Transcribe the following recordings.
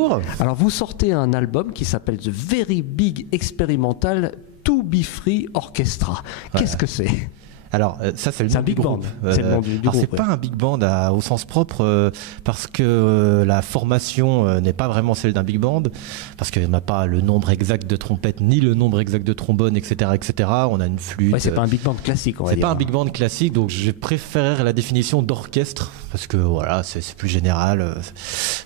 bonjour. Alors vous sortez un album qui s'appelle The Very Big Experimental To Be Free Orchestra. Qu'est-ce que c'est ? Alors ça c'est le nom du groupe. C'est le nom du groupe. C'est pas un big band au sens propre parce que la formation n'est pas vraiment celle d'un big band parce qu'on n'a pas le nombre exact de trompettes ni le nombre exact de trombones, etc., etc. On a une flûte. Ouais, c'est pas un big band classique, on va dire. C'est pas un big band classique, donc je préfère la définition d'orchestre parce que voilà, c'est plus général,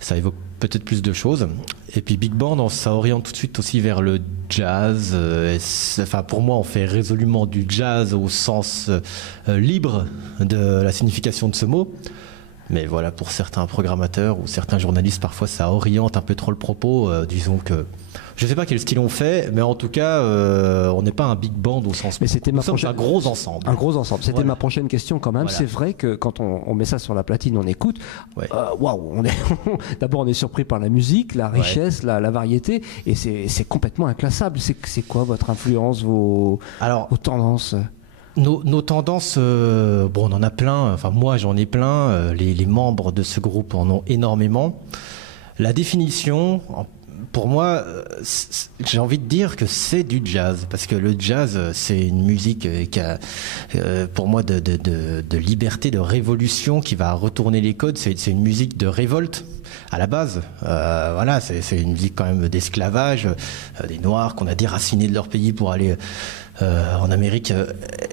ça évoque peut-être plus de choses. Et puis big band, ça oriente tout de suite aussi vers le jazz. Enfin, pour moi, on fait résolument du jazz au sens libre de la signification de ce mot. Mais voilà, pour certains programmateurs ou certains journalistes, parfois ça oriente un peu trop le propos. Disons que je ne sais pas quel style on fait, mais en tout cas, on n'est pas un big band au sens. Mais c'était un gros ensemble. Un gros ensemble. C'était ma prochaine question quand même. Voilà. C'est vrai que quand on met ça sur la platine, on écoute. Waouh, d'abord on est surpris par la musique, la richesse, la variété, et c'est complètement inclassable. C'est quoi votre influence, vos tendances ? Nos tendances, on en a plein. Enfin, moi, j'en ai plein. Les membres de ce groupe en ont énormément. La définition, pour moi, j'ai envie de dire que c'est du jazz, parce que le jazz, c'est une musique qui a, pour moi, de liberté, de révolution, qui va retourner les codes. C'est une musique de révolte. À la base, voilà, c'est une musique quand même d'esclavage, des Noirs qu'on a déracinés de leur pays pour aller en Amérique,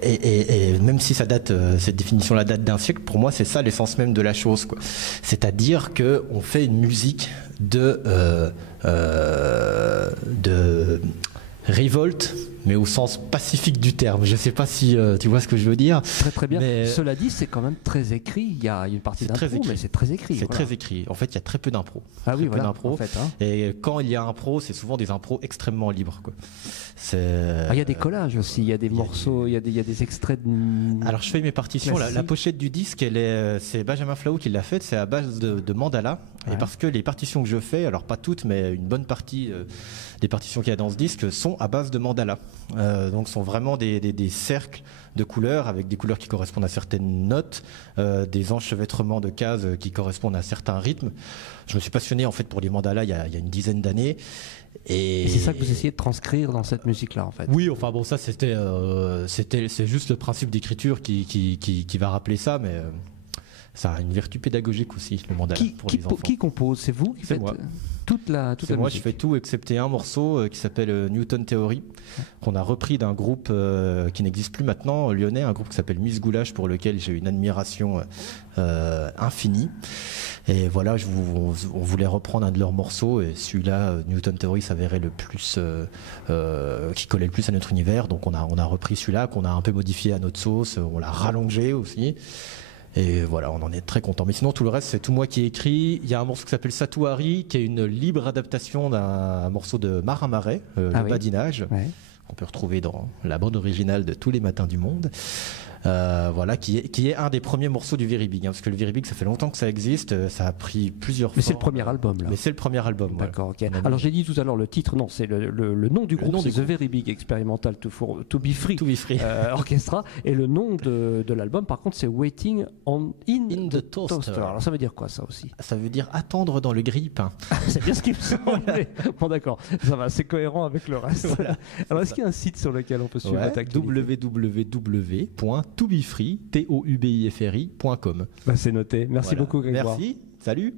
et même si ça date, cette définition-là date d'un siècle, pour moi c'est ça l'essence même de la chose, quoi. C'est-à-dire que on fait une musique de révolte, mais au sens pacifique du terme. Je ne sais pas si tu vois ce que je veux dire. Très très bien. Mais cela dit, c'est quand même très écrit. Il y a une partie d'impro, mais c'est très écrit. C'est très écrit. En fait, il y a très peu d'impro. Ah oui, voilà. En fait, hein. Et quand il y a impro, c'est souvent des impros extrêmement libres, quoi. Il y a des collages aussi. Il y a des morceaux. Il y a des extraits de. Alors, je fais mes partitions. La pochette du disque, c'est Benjamin Flahou qui l'a faite. C'est à base de mandala. Ouais. Et parce que les partitions que je fais, alors pas toutes, mais une bonne partie des partitions qu'il y a dans ce disque sont à base de mandala. Donc sont vraiment des cercles de couleurs avec des couleurs qui correspondent à certaines notes, des enchevêtrements de cases qui correspondent à certains rythmes. Je me suis passionné en fait pour les mandalas il y a une dizaine d'années. Et c'est ça que vous essayez de transcrire dans cette musique-là, en fait. Oui, enfin bon, ça c'est juste le principe d'écriture qui va rappeler ça, mais ça a une vertu pédagogique aussi, le mandala pour les enfants. Qui compose ? C'est vous qui faites moi. toute la moi, musique. je fais tout excepté un morceau qui s'appelle Newton Theory, qu'on a repris d'un groupe qui n'existe plus maintenant, lyonnais, un groupe qui s'appelle Miss Goulash, pour lequel j'ai une admiration infinie. Et voilà, on voulait reprendre un de leurs morceaux, et celui-là, Newton Theory, s'avérait le plus qui collait le plus à notre univers. Donc on a repris celui-là, qu'on a un peu modifié à notre sauce, on l'a rallongé aussi. Et voilà, on en est très content. Mais sinon, tout le reste, c'est tout moi qui ai écrit. Il y a un morceau qui s'appelle Satouari, qui est une libre adaptation d'un morceau de Marin Marais, le badinage, qu'on peut retrouver dans la bande originale de Tous les matins du monde. Voilà, qui est un des premiers morceaux du Very Big, hein, parce que le Very Big, ça fait longtemps que ça existe, ça a pris plusieurs fois. Mais c'est le premier album, là. Mais c'est le premier album. D'accord, ok. Alors j'ai dit tout à l'heure le titre, non, c'est le nom du groupe, c'est The Very Big Experimental To Be Free, Orchestra, et le nom de l'album, par contre, c'est Waiting in the Toaster. Alors ça veut dire quoi, ça aussi ? Ça veut dire attendre dans le grille-pain. C'est bien ce qu'il me semblait. Bon, d'accord, ça va, c'est cohérent avec le reste. Voilà. Alors est-ce qu'il y a un site sur lequel on peut suivre votre activité ? www.tobifree.com. C'est noté. Merci beaucoup, Grégoire. Merci. Salut.